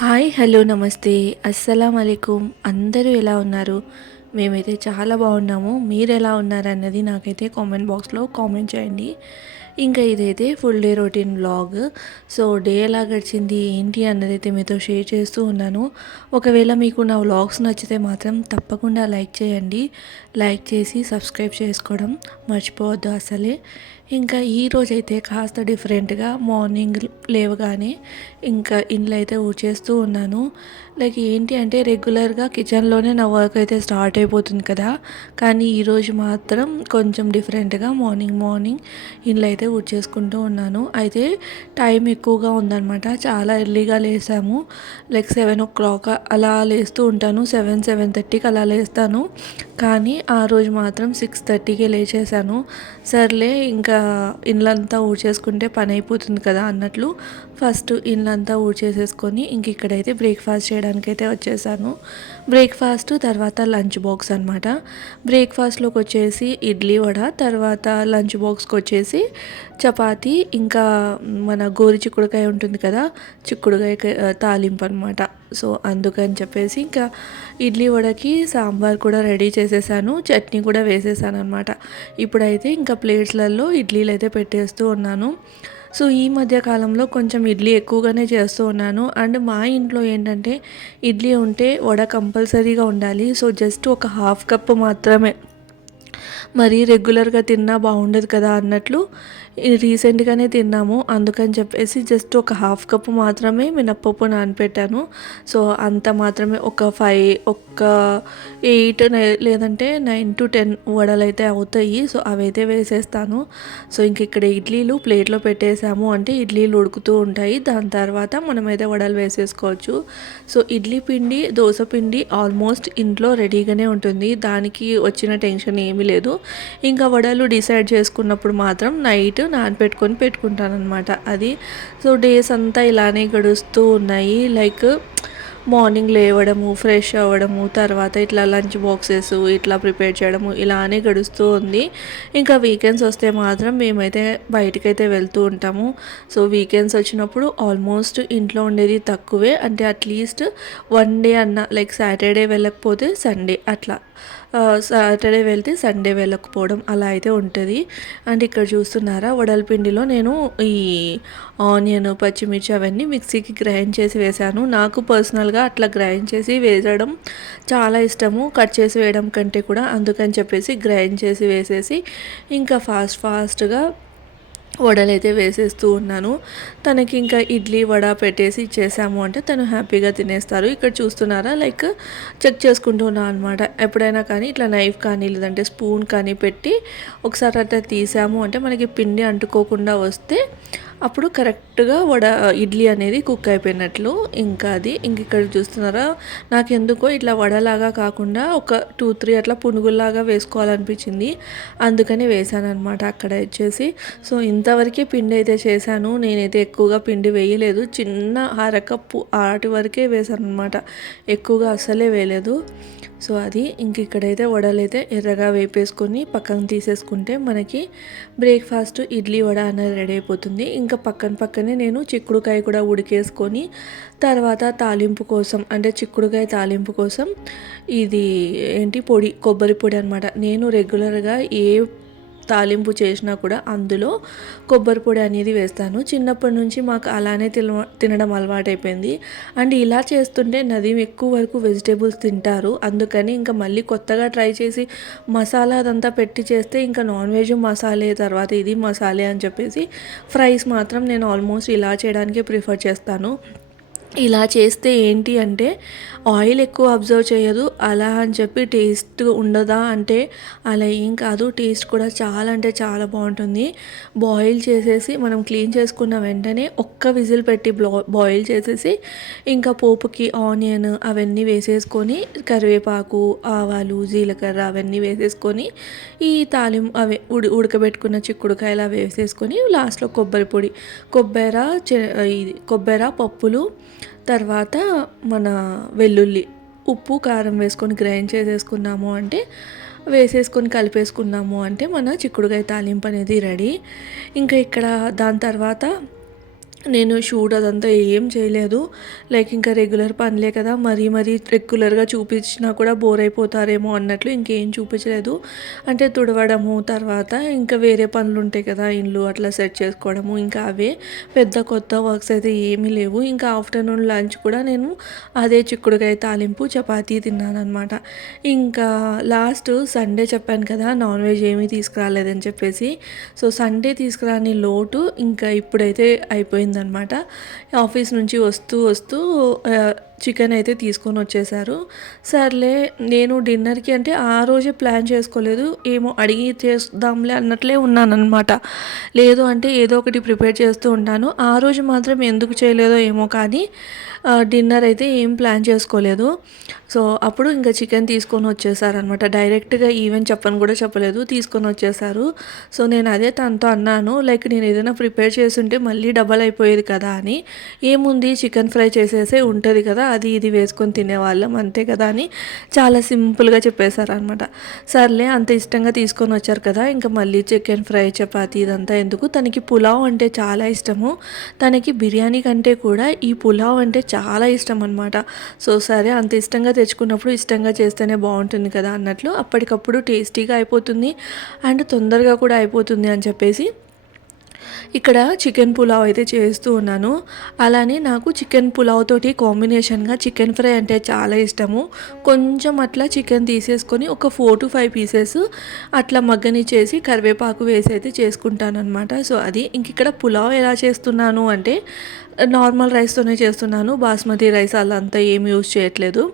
Hi hello నమస్తే అస్సలం అలైకుం. అందరూ ఎలా ఉన్నారు? మేమైతే చాలా బాగున్నాము. మీరు ఎలా ఉన్నారన్నది నాకైతే కామెంట్ బాక్స్లో కామెంట్ చేయండి. ఇంకా ఇదైతే full day routine vlog. So day ఎలా గడిచింది ఏంటి అన్నదైతే మీతో షేర్ చేస్తూ ఉన్నాను. ఒకవేళ మీకు నా వ్లాగ్స్ నచ్చితే మాత్రం తప్పకుండా లైక్ చేయండి. లైక్ చేసి సబ్స్క్రైబ్ చేసుకోవడం మర్చిపోవద్దు అసలే. ఇంకా ఈరోజైతే కాస్త డిఫరెంట్గా మార్నింగ్ లేవగానే ఇంకా ఇండ్లు అయితే ఊడ్చేస్తూ ఉన్నాను. లైక్ ఏంటి అంటే రెగ్యులర్గా కిచెన్లోనే నా వర్క్ అయితే స్టార్ట్ అయిపోతుంది కదా, కానీ ఈరోజు మాత్రం కొంచెం డిఫరెంట్గా మార్నింగ్ ఇండ్లు అయితే ఊడ్చేసుకుంటూ ఉన్నాను. అయితే టైం ఎక్కువగా ఉందన్నమాట. చాలా ఎర్లీగా లేసాము. లైక్ 7 o'clock అలా లేస్తూ ఉంటాను. 7-7:30కి అలా లేస్తాను. కానీ ఆ రోజు మాత్రం 6:30కే లేచేసాను. సర్లే ఇంకా ఇల్లంతా ఊడ్చేసుకుంటే పని అయిపోతుంది కదా అన్నట్లు ఫస్ట్ ఇల్లంతా ఊడ్చేసేసుకొని ఇంక ఇక్కడైతే బ్రేక్ఫాస్ట్ చేయడానికి అయితే వచ్చేసాను. బ్రేక్ఫాస్ట్ తర్వాత లంచ్ బాక్స్ అనమాట. బ్రేక్ఫాస్ట్లోకి వచ్చేసి ఇడ్లీ వడ, తర్వాత లంచ్ బాక్స్కి వచ్చేసి చపాతి, ఇంకా మన గోరి చిక్కుడుకాయ ఉంటుంది కదా, చిక్కుడుకాయ తాలింపు అనమాట. సో అందుకని చెప్పేసి ఇంకా ఇడ్లీ వడకి సాంబార్ కూడా రెడీ చేసేసాను, చట్నీ కూడా వేసేసాను అనమాట. ఇప్పుడైతే ఇంకా ప్లేట్స్లలో ఇడ్లీలు అయితే పెట్టేస్తూ ఉన్నాను. సో ఈ మధ్య కాలంలో కొంచెం ఇడ్లీ ఎక్కువగానే చేస్తూ ఉన్నాను. అండ్ మా ఇంట్లో ఏంటంటే ఇడ్లీ ఉంటే వడ కంపల్సరీగా ఉండాలి. సో జస్ట్ ఒక హాఫ్ కప్ మాత్రమే, మరీ రెగ్యులర్గా తిన్నా బాగుండదు కదా అన్నట్లు రీసెంట్గానే తిన్నాము. అందుకని చెప్పేసి జస్ట్ ఒక హాఫ్ కప్ మాత్రమే మినప్పప్పు నానపెట్టాను. సో అంత మాత్రమే, ఒక 8 లేదంటే 9 to 10 వడలు అయితే అవుతాయి. సో అవైతే వేసేస్తాను. సో ఇంక ఇక్కడ ఇడ్లీలు ప్లేట్లో పెట్టేసాము అంటే ఇడ్లీలు ఉడుకుతూ ఉంటాయి. దాని తర్వాత మనమైతే వడలు వేసేసుకోవచ్చు. సో ఇడ్లీ పిండి, దోశ పిండి ఆల్మోస్ట్ ఇంట్లో రెడీగానే ఉంటుంది. దానికి వచ్చిన టెన్షన్ ఏమీ లేదు. ఇంకా వడలు డిసైడ్ చేసుకున్నప్పుడు మాత్రం నైట్ నానపెట్టుకొని పెట్టుకుంటానమాట. అది సో డేస్ అంతా ఇలానే గడుస్తూ ఉన్నాయి. లైక్ మార్నింగ్ లేవడము, ఫ్రెష్ అవ్వడము, తర్వాత ఇట్లా లంచ్ బాక్సెస్ ఇట్లా ప్రిపేర్ చేయడము ఇలానే గడుస్తూ ఉంది. ఇంకా వీకెండ్స్ వస్తే మాత్రం మేమైతే బయటకైతే వెళ్తూ ఉంటాము. సో వీకెండ్స్ వచ్చినప్పుడు ఆల్మోస్ట్ ఇంట్లో ఉండేది తక్కువే. అంటే అట్లీస్ట్ 1 డే అన్న, లైక్ సాటర్డే వెళ్ళకపోతే సండే అట్లా, సాటర్డే వెళ్తే సండే వెళ్ళకపోవడం అలా అయితే ఉంటుంది. అండ్ ఇక్కడ చూస్తున్నారా వడల పిండిలో నేను ఈ ఆనియన్, పచ్చిమిర్చి అవన్నీ మిక్సీకి గ్రైండ్ చేసి వేశాను. నాకు పర్సనల్గా అట్లా గ్రైండ్ చేసి వేసడం చాలా ఇష్టము, కట్ చేసి వేయడం కంటే కూడా. అందుకని చెప్పేసి గ్రైండ్ చేసి వేసేసి ఇంకా ఫాస్ట్గా వడలైతే వేసేస్తూ ఉన్నాను. తనకి ఇంకా ఇడ్లీ వడ పెట్టేసి ఇచ్చేసాము అంటే తను హ్యాపీగా తినేస్తారు. ఇక్కడ చూస్తున్నారా, లైక్ చెక్ చేసుకుంటున్నా అనమాట. ఎప్పుడైనా కానీ ఇట్లా నైఫ్ కానీ లేదంటే స్పూన్ కానీ పెట్టి ఒకసారి అట్లా తీసాము అంటే మనకి పిండి అంటుకోకుండా వస్తే అప్పుడు కరెక్ట్గా ఇడ్లీ అనేది కుక్ అయిపోయినట్లు. ఇంకా అది ఇక్కడ చూస్తున్నారా, నాకు ఎందుకో ఇట్లా వడలాగా కాకుండా ఒక 2-3 అట్లా పునుగుల్లాగా వేసుకోవాలనిపించింది. అందుకని వేసాను అనమాట అక్కడ వచ్చేసి. సో ఇంతవరకే పిండి అయితే చేశాను. నేనైతే ఎక్కువగా పిండి వేయలేదు, చిన్న అరకప్పు ఆటి వరకే వేసాను అనమాట, ఎక్కువగా అస్సలే వేయలేదు. సో అది ఇక్కడైతే వడలైతే ఎర్రగా వేపేసుకొని పక్కన తీసేసుకుంటే మనకి బ్రేక్ఫాస్ట్ ఇడ్లీ వడ అనేది రెడీ అయిపోతుంది. ఇంకా పక్కనే నేను చిక్కుడుకాయ కూడా ఉడికేసుకొని తర్వాత తాలింపు కోసం, అంటే చిక్కుడుకాయ తాలింపు కోసం ఇది కొబ్బరి పొడి అనమాట. నేను రెగ్యులర్గా ఏ తాలింపు చేసినా కూడా అందులో కొబ్బరి పొడి అనేది వేస్తాను. చిన్నప్పటి నుంచి మాకు అలానే తినడం అలవాటైపోయింది. అండ్ ఇలా చేస్తుంటే నదీం ఎక్కువ వరకు వెజిటేబుల్స్ తింటారు. అందుకని ఇంకా మళ్ళీ కొత్తగా ట్రై చేసి మసాలా అదంతా పెట్టి చేస్తే ఇంకా నాన్ వెజ్ మసాలే, తర్వాత ఇది మసాలే అని చెప్పేసి ఫ్రైస్ మాత్రం నేను ఆల్మోస్ట్ ఇలా చేయడానికే ప్రిఫర్ చేస్తాను. ఇలా చేస్తే ఏంటి అంటే ఆయిల్ ఎక్కువ అబ్జర్వ్ చేయదు, అలా అని చెప్పి టేస్ట్ ఉండదా అంటే అలా ఏం కాదు. టేస్ట్ కూడా చాలా అంటే చాలా బాగుంటుంది. బాయిల్ చేసేసి మనం క్లీన్ చేసుకున్న వెంటనే ఒక్క విజిల్ పెట్టి బాయిల్ చేసేసి ఇంకా పోపుకి ఆనియన్ అవన్నీ వేసేసుకొని కరివేపాకు, ఆవాలు, జీలకర్ర అవన్నీ వేసేసుకొని ఈ అవి ఉడకబెట్టుకున్న చిక్కుడుకాయలు అవి వేసేసుకొని లాస్ట్లో కొబ్బరి పొడి, కొబ్బరి పప్పులు, తర్వాత మన వెల్లుల్లి, ఉప్పు, కారం వేసుకొని గ్రైండ్ చేసేసుకున్నాము అంటే వేసేసుకొని కలిపేసుకున్నాము అంటే మన చిక్కుడుకాయ తాలింపు అనేది రెడీ. ఇంకా ఇక్కడ దాని తర్వాత నేను షూట్ అదంతా ఏం చేయలేదు. లైక్ ఇంకా రెగ్యులర్ పనులే కదా! మరీ రెగ్యులర్‌గా చూపించినా కూడా బోర్ అయిపోతారేమో అన్నట్లు ఇంకేం చూపించలేదు. అంటే తుడవడము, తర్వాత ఇంకా వేరే పనులుంటాయి కదా! ఇల్లు అట్లా సెట్ చేసుకోవడము, ఇంకా అవే. పెద్ద కొత్త వర్క్స్ అయితే ఏమీ లేవు. ఇంకా ఆఫ్టర్‌నూన్ లంచ్ కూడా నేను అదే చిక్కుడుకాయ తాలింపు, చపాతీ తిన్నాననమాట. ఇంకా లాస్ట్ సండే చెప్పాను కదా! నాన్ వెజ్ ఏమీ తీసుకురాలేదని చెప్పేసి. సో, సండే తీసుకురాని లోటు ఇంకా ఇప్పుడైతే అయిపోయిందనమాట. ఆఫీస్ నుంచి వస్తూ చికెన్ అయితే తీసుకొని వచ్చేసారు. సర్లే నేను డిన్నర్‌కి అంటే ఆ రోజే ప్లాన్ చేసుకోలేదు. ఏమో అడిగి చేద్దాంలే అన్నట్లే ఉన్నాననమాట. లేదు అంటే ఏదో ఒకటి ప్రిపేర్ చేస్తూ ఉంటాను. ఆ రోజు మాత్రం ఎందుకు చేయలేదో ఏమో కానీ డిన్నర్ అయితే ఏం ప్లాన్ చేసుకోలేదు. సో, అప్పుడు ఇంకా చికెన్ తీసుకొని వచ్చేసారనమాట. డైరెక్ట్‌గా ఈవెన్ చెప్పను కూడా చెప్పలేదు. తీసుకొని వచ్చేసారు. సో, నేను అదే తనతో అన్నాను. లైక్ నేను ఏదైనా ప్రిపేర్ చేసుంటే మళ్ళీ డబల్ అయిపోయేది కదా అని. ఏముంది చికెన్ ఫ్రై చేసేసే ఉంటది కదా! అది ఇది వేసుకొని తినేవాళ్ళం అంతే కదా అని చాలా సింపుల్‌గా చెప్పేశారనమాట. సర్లే అంత ఇష్టంగా తీసుకొని వచ్చారు కదా! ఇంకా మళ్ళీ చికెన్ ఫ్రై, చపాతీ ఇదంతా ఎందుకు. తనకి పులావ్ అంటే చాలా ఇష్టము. తనకి బిర్యానీ కంటే కూడా ఈ పులావ్ అంటే చాలా ఇష్టం అనమాట. సో, సరే అంత ఇష్టంగా తెచ్చుకున్నప్పుడు ఇష్టంగా చేస్తేనే బాగుంటుంది కదా అన్నట్లు అప్పటికప్పుడు టేస్టీగా అయిపోతుంది అండ్ తొందరగా కూడా అయిపోతుంది అని చెప్పేసి ఇక్కడ చికెన్ పులావ్ అయితే చేస్తూ ఉన్నాను. అలానే నాకు చికెన్ పులావ్ తోటి కాంబినేషన్‌గా చికెన్ ఫ్రై అంటే చాలా ఇష్టము. కొంచెం అట్లా చికెన్ తీసేసుకొని ఒక 4-5 పీసెస్ అట్లా మగ్గనిచ్చేసి కరివేపాకు వేసి అయితే చేసుకుంటాననమాట. సో, అది ఇంక ఇక్కడ పులావ్ ఎలా చేస్తున్నాను అంటే నార్మల్ రైస్తోనే చేస్తున్నాను. బాస్మతి రైస్ అలా అంతా ఏమి యూజ్ చేయట్లేదు.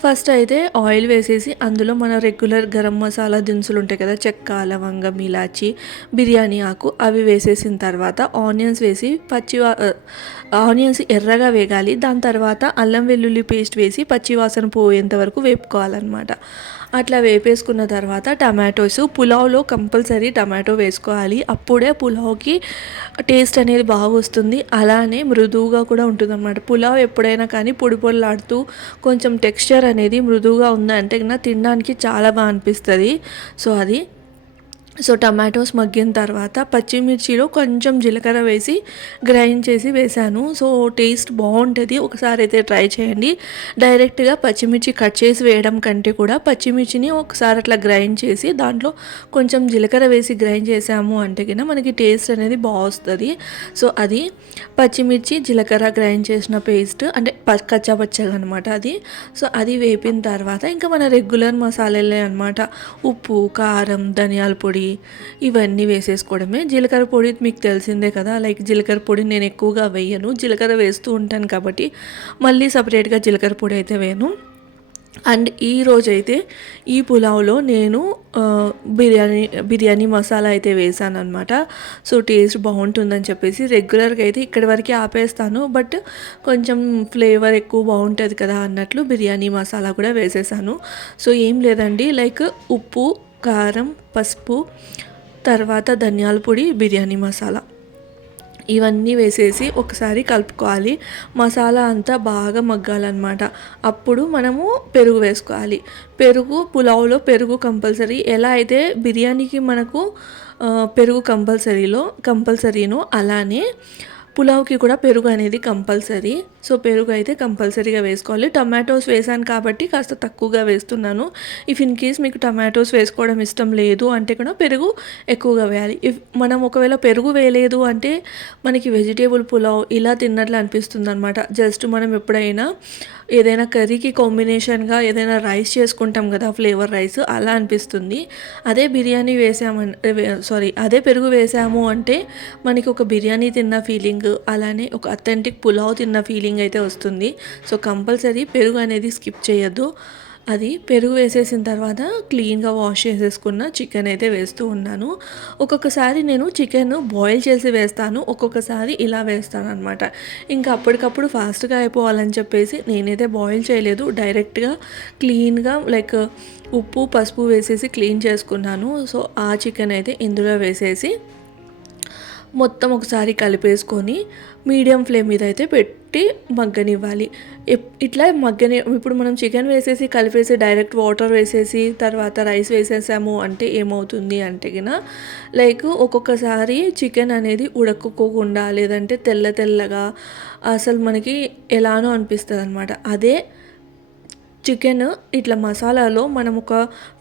ఫస్ట్ అయితే ఆయిల్ వేసేసి అందులో మన రెగ్యులర్ గరం మసాలా దినుసులు ఉంటాయి కదా, చెక్క, లవంగం, ఇలాచి, బిర్యానీ ఆకు అవి వేసేసిన తర్వాత ఆనియన్స్ వేసి ఆనియన్స్ ఎర్రగా వేగాలి. దాని తర్వాత అల్లం వెల్లుల్లి పేస్ట్ వేసి పచ్చివాసన పోయేంత వరకు వేపుకోవాలన్నమాట. అట్లా వేపేసుకున్న తర్వాత టమాటోస్, పులావ్లో కంపల్సరీ టమాటో వేసుకోవాలి. అప్పుడే పులావ్కి టేస్ట్ అనేది బాగా వస్తుంది. అలానే మృదువుగా కూడా ఉంటుందన్నమాట. పులావ్ ఎప్పుడైనా కానీ పొడి పొడిలాడుతూ కొంచెం టెక్స్చర్ అనేది మృదువుగా ఉందంటే కన్నా తినడానికి చాలా బాగా అనిపిస్తుంది. సో టమాటోస్ మగ్గిన తర్వాత పచ్చిమిర్చిలో కొంచెం జీలకర్ర వేసి గ్రైండ్ చేసి వేశాను. సో టేస్ట్ బాగుంటుంది. ఒకసారి అయితే ట్రై చేయండి. డైరెక్ట్గా పచ్చిమిర్చి కట్ చేసి వేయడం కంటే కూడా పచ్చిమిర్చిని ఒకసారి అట్లా గ్రైండ్ చేసి దాంట్లో కొంచెం జీలకర్ర వేసి గ్రైండ్ చేసాము అంటే కన్నా మనకి టేస్ట్ అనేది బాగుస్తుంది. సో అది పచ్చిమిర్చి, జీలకర్ర గ్రైండ్ చేసిన పేస్ట్ అంటే కచ్చాపచ్చగా అనమాట అది. సో అది వేపిన తర్వాత ఇంకా మన రెగ్యులర్ మసాలాలే అనమాట. ఉప్పు, కారం, ధనియాల పొడి ఇవన్నీ వేసేసుకోవడమే. జీలకర్ర పొడి మీకు తెలిసిందే కదా, లైక్ జీలకర్ర పొడి నేను ఎక్కువగా వేయను. జీలకర్ర వేస్తూ ఉంటాను కాబట్టి మళ్ళీ సపరేట్గా జీలకర్ర పొడి అయితే వేయను. అండ్ ఈరోజైతే ఈ పులావ్లో నేను బిర్యానీ మసాలా అయితే వేసాను అనమాట. సో టేస్ట్ బాగుంటుందని చెప్పేసి రెగ్యులర్గా అయితే ఇక్కడి వరకు ఆపేస్తాను. బట్ కొంచెం ఫ్లేవర్ ఎక్కువ బాగుంటుంది కదా అన్నట్లు బిర్యానీ మసాలా కూడా వేసేసాను. సో ఏం లేదండి, లైక్ ఉప్పు, కారం, పసుపు, తర్వాత ధనియాల పొడి, బిర్యానీ మసాలా ఇవన్నీ వేసేసి ఒకసారి కలుపుకోవాలి. మసాలా అంతా బాగా మగ్గాలన్నమాట. అప్పుడు మనము పెరుగు వేసుకోవాలి. పులావ్లో పెరుగు కంపల్సరీ. ఎలా అయితే బిర్యానీకి మనకు పెరుగు కంపల్సరీనో అలానే పులావ్కి కూడా పెరుగు అనేది కంపల్సరీ. సో పెరుగు అయితే కంపల్సరీగా వేసుకోవాలి. టమాటోస్ వేసాను కాబట్టి కాస్త తక్కువగా వేస్తున్నాను. ఇఫ్ ఇన్ కేస్ మీకు టమాటోస్ వేసుకోవడం ఇష్టం లేదు అంటే కూడా పెరుగు ఎక్కువగా వేయాలి. మనం ఒకవేళ పెరుగు వేయలేదు అంటే మనకి వెజిటేబుల్ పులావ్ ఇలా తిన్నట్లు అనిపిస్తుంది అనమాట. జస్ట్ మనం ఎప్పుడైనా ఏదైనా కర్రీకి కాంబినేషన్గా ఏదైనా రైస్ చేసుకుంటాం కదా, ఫ్లేవర్ రైస్ అలా అనిపిస్తుంది. అదే పెరుగు వేసాము అంటే మనకి ఒక బిర్యానీ తిన్న ఫీలింగ్, అలానే ఒక అథెంటిక్ పులావ్ తిన్న ఫీలింగ్ అయితే వస్తుంది. సో కంపల్సరీ పెరుగు అనేది స్కిప్ చేయొద్దు. అది పెరుగు వేసేసిన తర్వాత క్లీన్గా వాష్ చేసేసుకున్న చికెన్ అయితే వేస్తూ ఉన్నాను. ఒక్కొక్కసారి నేను చికెన్ బాయిల్ చేసి వేస్తాను, ఒక్కొక్కసారి ఇలా వేస్తాను అనమాట. ఇంకా అప్పటికప్పుడు ఫాస్ట్గా అయిపోవాలని చెప్పేసి నేనైతే బాయిల్ చేయలేదు, డైరెక్ట్గా క్లీన్గా లైక్ ఉప్పు, పసుపు వేసేసి క్లీన్ చేసుకున్నాను. సో ఆ చికెన్ అయితే ఇందులో వేసేసి మొత్తం ఒకసారి కలిపేసుకొని మీడియం ఫ్లేమ్ మీద అయితే పెట్టి మగ్గనివ్వాలి. ఇట్లా ఇప్పుడు మనం చికెన్ వేసేసి కలిపేసి డైరెక్ట్ వాటర్ వేసేసి తర్వాత రైస్ వేసేసాము అంటే ఏమవుతుంది అంటే లైక్ ఒక్కొక్కసారి చికెన్ అనేది ఉడకకుండా లేదంటే తెల్లగా అసలు మనకి ఎలానో అనిపిస్తుంది అనమాట. అదే చికెన్ ఇట్లా మసాలాలో మనం ఒక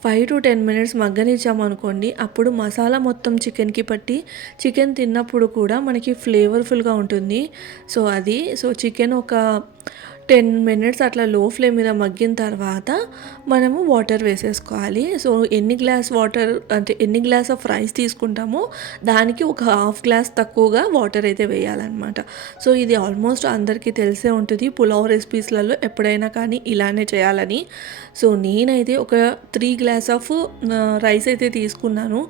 5 to 10 మినిట్స్ మగ్గనిచ్చామనుకోండి, అప్పుడు మసాలా మొత్తం చికెన్కి పట్టి చికెన్ తిన్నప్పుడు కూడా మనకి ఫ్లేవర్ఫుల్గా ఉంటుంది. సో చికెన్ ఒక 10 మినిట్స్ అట్లా లో ఫ్లేమ్ మీద మగ్గిన తర్వాత మనము వాటర్ వేసేసుకోవాలి. సో ఎన్ని గ్లాస్ ఆఫ్ రైస్ తీసుకుంటామో దానికి ఒక హాఫ్ గ్లాస్ తక్కువగా వాటర్ అయితే వేయాలన్నమాట. సో ఇది ఆల్మోస్ట్ అందరికీ తెలిసే ఉంటుంది పులావ్ రెసిపీస్లలో ఎప్పుడైనా కానీ ఇలానే చేయాలని. సో నేనైతే ఒక 3 గ్లాస్ ఆఫ్ రైస్ అయితే తీసుకున్నాను.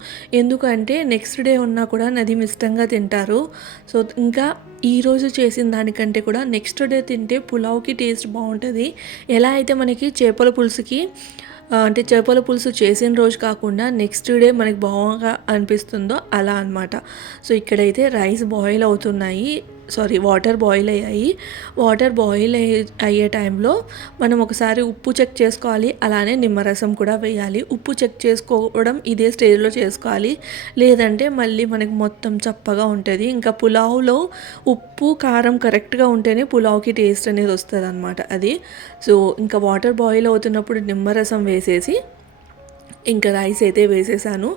ఎందుకంటే నెక్స్ట్ డే ఉన్నా కూడా నది ఇష్టంగా తింటారు. సో ఇంకా ఈరోజు చేసిన దానికంటే కూడా నెక్స్ట్ డే తింటే పులావ్కి టేస్ట్ బాగుంటుంది. ఎలా అయితే మనకి చేపల పులుసు చేసిన రోజు కాకుండా నెక్స్ట్ డే మనకి బాగా అనిపిస్తుందో అలా అనమాట. సో ఇక్కడైతే రైస్ బాయిల్ అవుతున్నాయి, వాటర్ బాయిల్ అయ్యాయి. వాటర్ బాయిల్ అయ్యే టైంలో మనం ఒకసారి ఉప్పు చెక్ చేసుకోవాలి, అలానే నిమ్మరసం కూడా వేయాలి. ఉప్పు చెక్ చేసుకోవడం ఇదే స్టేజ్లో చేసుకోవాలి, లేదంటే మళ్ళీ మనకి మొత్తం చప్పగా ఉంటుంది. ఇంకా పులావ్లో ఉప్పు కారం కరెక్ట్గా ఉంటేనే పులావ్కి టేస్ట్ అనేది వస్తుంది అనమాట అది. సో ఇంకా వాటర్ బాయిల్ అవుతున్నప్పుడు నిమ్మరసం వేసేసి ఇంకా రైస్ అయితే వేసేసాను.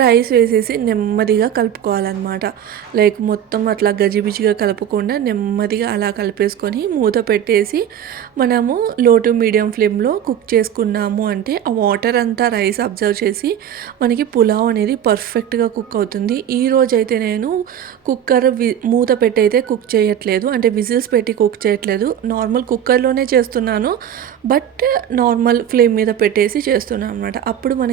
రైస్ వేసేసి నెమ్మదిగా కలుపుకోవాలన్నమాట. లైక్ మొత్తం అట్లా గజిబిజిగా కలపకుండా నెమ్మదిగా అలా కలిపేసుకొని మూత పెట్టేసి మనము లో టు మీడియం ఫ్లేమ్లో కుక్ చేసుకున్నాము అంటే ఆ వాటర్ అంతా రైస్ అబ్జర్వ్ చేసి మనకి పులావ్ అనేది పర్ఫెక్ట్గా కుక్ అవుతుంది. ఈరోజు అయితే నేను కుక్కర్ మూత పెట్టి అయితే కుక్ చేయట్లేదు, అంటే విజిల్స్ పెట్టి కుక్ చేయట్లేదు, నార్మల్ కుక్కర్లోనే చేస్తున్నాను. బట్ నార్మల్ ఫ్లేమ్ మీద పెట్టేసి చేస్తున్నాను అనమాట. అప్పుడు మనకి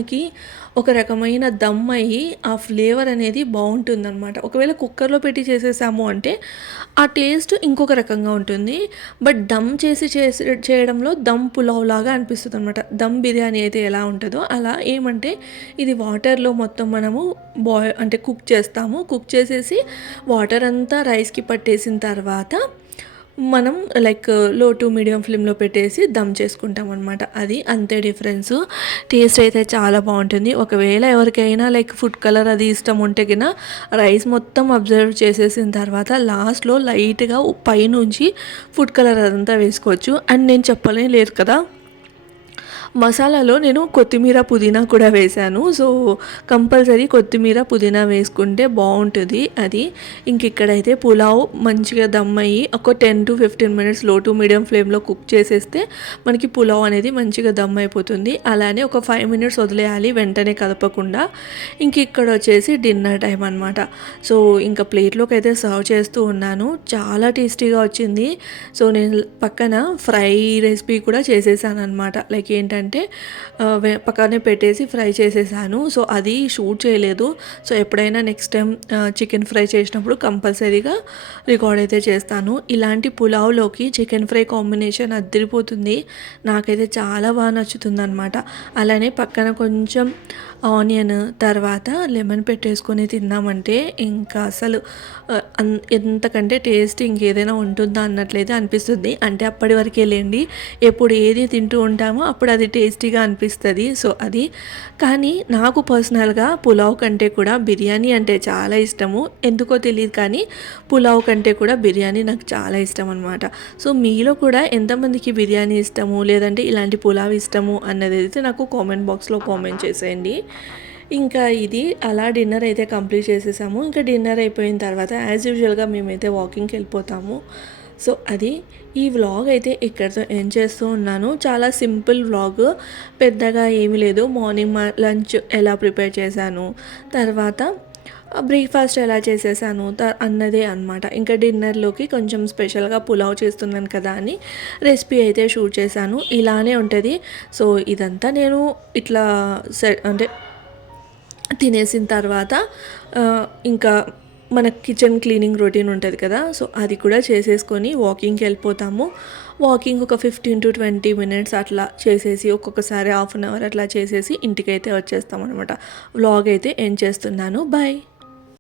ఒక రకమైన దమ్ అయ్యి ఆ ఫ్లేవర్ అనేది బాగుంటుందన్నమాట. ఒకవేళ కుక్కర్లో పెట్టి చేసేసాము అంటే ఆ టేస్ట్ ఇంకొక రకంగా ఉంటుంది. బట్ దమ్ చేయడంలో దమ్ పులావ్ లాగా అనిపిస్తుంది అనమాట. దమ్ బిర్యానీ అయితే ఎలా ఉంటుందో అలా. ఏమంటే ఇది వాటర్లో మొత్తం మనము కుక్ చేస్తాము. కుక్ చేసేసి వాటర్ అంతా రైస్కి పట్టేసిన తర్వాత మనం లైక్ లో టు మీడియం ఫ్లేమ్లో పెట్టేసి దమ్ చేసుకుంటాం అనమాట. అది అంతే డిఫరెన్స్. టేస్ట్ అయితే చాలా బాగుంటుంది. ఒకవేళ ఎవరికైనా లైక్ ఫుడ్ కలర్ అది ఇష్టం ఉంటే కినా రైస్ మొత్తం అబ్జర్వ్ చేసేసిన తర్వాత లాస్ట్లో లైట్గా పైనుంచి ఫుడ్ కలర్ అదంతా వేసుకోవచ్చు. అండ్ నేను చెప్పలేదు కదా, మసాలాలో నేను కొత్తిమీర పుదీనా కూడా వేశాను. సో కంపల్సరీ కొత్తిమీర పుదీనా వేసుకుంటే బాగుంటుంది అది. ఇక్కడైతే పులావ్ మంచిగా దమ్ అయ్యి ఒక 10 to 15 మినిట్స్ లో టు మీడియం ఫ్లేమ్లో కుక్ చేసేస్తే మనకి పులావ్ అనేది మంచిగా దమ్ అయిపోతుంది. అలానే ఒక 5 మినిట్స్ వదిలేయాలి వెంటనే కలపకుండా. ఇక్కడ వచ్చేసి డిన్నర్ టైం అనమాట. సో ఇంకా ప్లేట్లోకి అయితే సర్వ్ చేస్తూ ఉన్నాను. చాలా టేస్టీగా వచ్చింది. సో నేను పక్కన ఫ్రై రెసిపీ కూడా చేసేసాను అనమాట. లైక్ ఏంటంటే పక్కనే పెట్టేసి ఫ్రై చేసేసాను. సో అది షూట్ చేయలేదు. సో ఎప్పుడైనా నెక్స్ట్ టైం చికెన్ ఫ్రై చేసినప్పుడు కంపల్సరీగా రికార్డ్ అయితే చేస్తాను. ఇలాంటి పులావ్లోకి చికెన్ ఫ్రై కాంబినేషన్ అదిరిపోతుంది. నాకైతే చాలా బాగా నచ్చుతుంది అనమాట. అలానే పక్కన కొంచెం ఆనియన్ తర్వాత లెమన్ పెట్టేసుకొని తిన్నామంటే ఇంకా అసలు ఎంతకంటే టేస్ట్ ఇంకేదైనా ఉంటుందా అన్నట్లయితే అనిపిస్తుంది. అంటే అప్పటి వరకే లేండి, ఎప్పుడు ఏది తింటూ ఉంటామో అప్పుడు అది టేస్టీగా అనిపిస్తుంది. సో అది కానీ నాకు పర్సనల్గా పులావ్ కంటే కూడా బిర్యానీ అంటే చాలా ఇష్టము. ఎందుకో తెలియదు కానీ పులావ్ కంటే కూడా బిర్యానీ నాకు చాలా ఇష్టం అనమాట. సో మీలో కూడా ఎంతమందికి బిర్యానీ ఇష్టము లేదంటే ఇలాంటి పులావ్ ఇష్టము అన్నది అయితే నాకు కామెంట్ బాక్స్లో కామెంట్ చేసేయండి. ఇంకా ఇది అలా డిన్నర్ అయితే కంప్లీట్ చేసేసాము. ఇంకా డిన్నర్ అయిపోయిన తర్వాత యాజ్ యూజువల్గా మేమైతే వాకింగ్కి వెళ్ళిపోతాము. సో అది ఈ వ్లాగ్ అయితే ఇక్కడితో ఎండ్ చేస్తూ ఉన్నాను. చాలా సింపుల్ వ్లాగ్, పెద్దగా ఏమీ లేదు. మార్నింగ్ లంచ్ ఎలా ప్రిపేర్ చేశాను, తర్వాత బ్రేక్ఫాస్ట్ ఎలా చేసేసాను అన్నదే అనమాట. ఇంకా డిన్నర్లోకి కొంచెం స్పెషల్గా పులావ్ చేస్తున్నాను కదా అని రెసిపీ అయితే షూట్ చేశాను. ఇలానే ఉంటుంది. సో ఇదంతా నేను ఇట్లా తినేసిన తర్వాత ఇంకా మన కిచెన్ క్లీనింగ్ రొటీన్ ఉంటుంది కదా, సో అది కూడా చేసేసుకొని వాకింగ్కి వెళ్ళిపోతాము. వాకింగ్ ఒక 15 to 20 మినిట్స్ అట్లా చేసేసి ఒక్కొక్కసారి హాఫ్ అన్ అవర్ అట్లా చేసేసి ఇంటికైతే వచ్చేస్తాం అనమాట. వ్లాగ్ అయితే ఎండ్ చేస్తున్నాను. బాయ్.